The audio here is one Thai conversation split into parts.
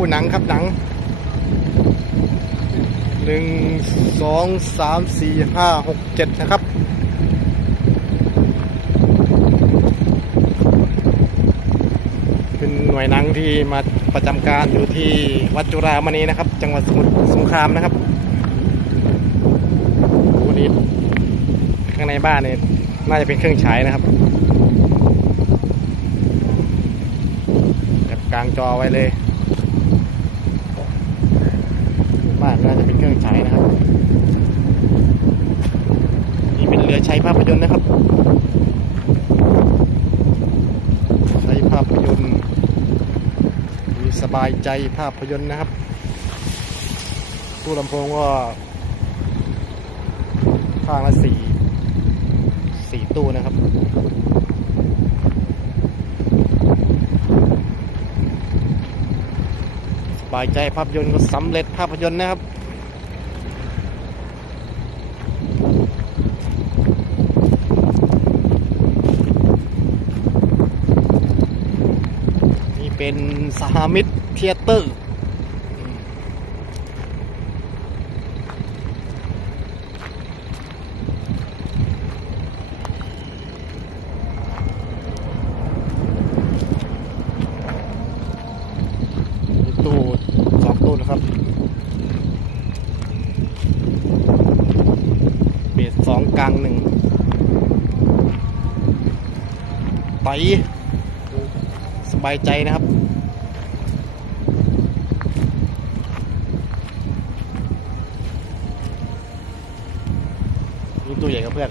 ู้หนังครับหนังหนึ่งสองสามสี่ห้าหกเจ็ดนะครับเป็นหน่วยหนังที่มาประจำการอยู่ที่วัดจุฬามณีนะครับ จังหวัดสมุทรสงครามนะครับโอ้นี่ข้างในบ้านเนี่ยน่าจะเป็นเครื่องฉายนะครับแบบกลางจอไว้เลย บ้านน่าจะเป็นเครื่ องฉายนะครับ นี่เป็นเรือใช้ภาพยนตร์นะครับ ใช้ภาพยนตร์มีสบายใจภาพยนตร์นะครับตู้ลำโพงก็ข้างละสี่สี่ตู้นะครับสบายใจภาพยนตร์ก็สำเร็จภาพยนตร์นะครับ เป็นสหมิตรเทยเตอร์ตู้สองตู้นะครับ เบสสองกลางหนึ่งไตส บายใจนะครับนี่ตู้ใหญ่กับเพื่อน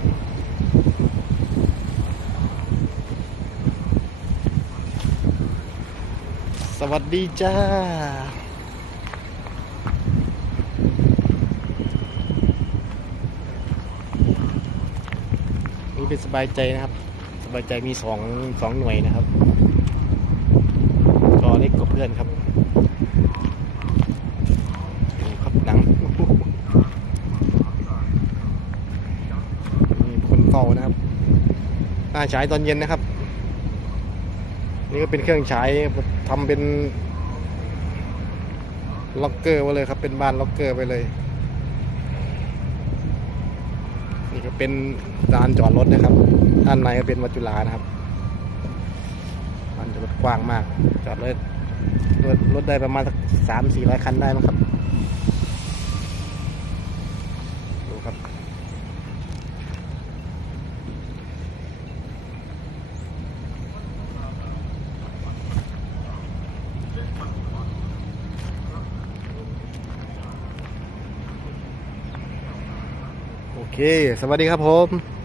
สวัสดีจ้า นี่เป็นสบายใจนะครับ สบายใจมีสองสองหน่วยนะครับ็กกว่าเพื่อนครับดูครับหนังมีคนเฝ้านะครับน่าฉายตอนเย็นนะครับ นี่ก็เป็นเครื่องฉายทำเป็นล็อกเกอร์ไว้เลยครับ เป็นบ้านล็อกเกอร์ไปเลย นี่ก็เป็นลานจอดรถนะครับด้านในก็เป็นวัดจุฬานะครับลานจอดรถกว้างมาก จอดรถ รถได้ประมาณสักสามสี่ร้อยคันได้มั้งครับ ดูครับ โอเค สวัสดีครับผม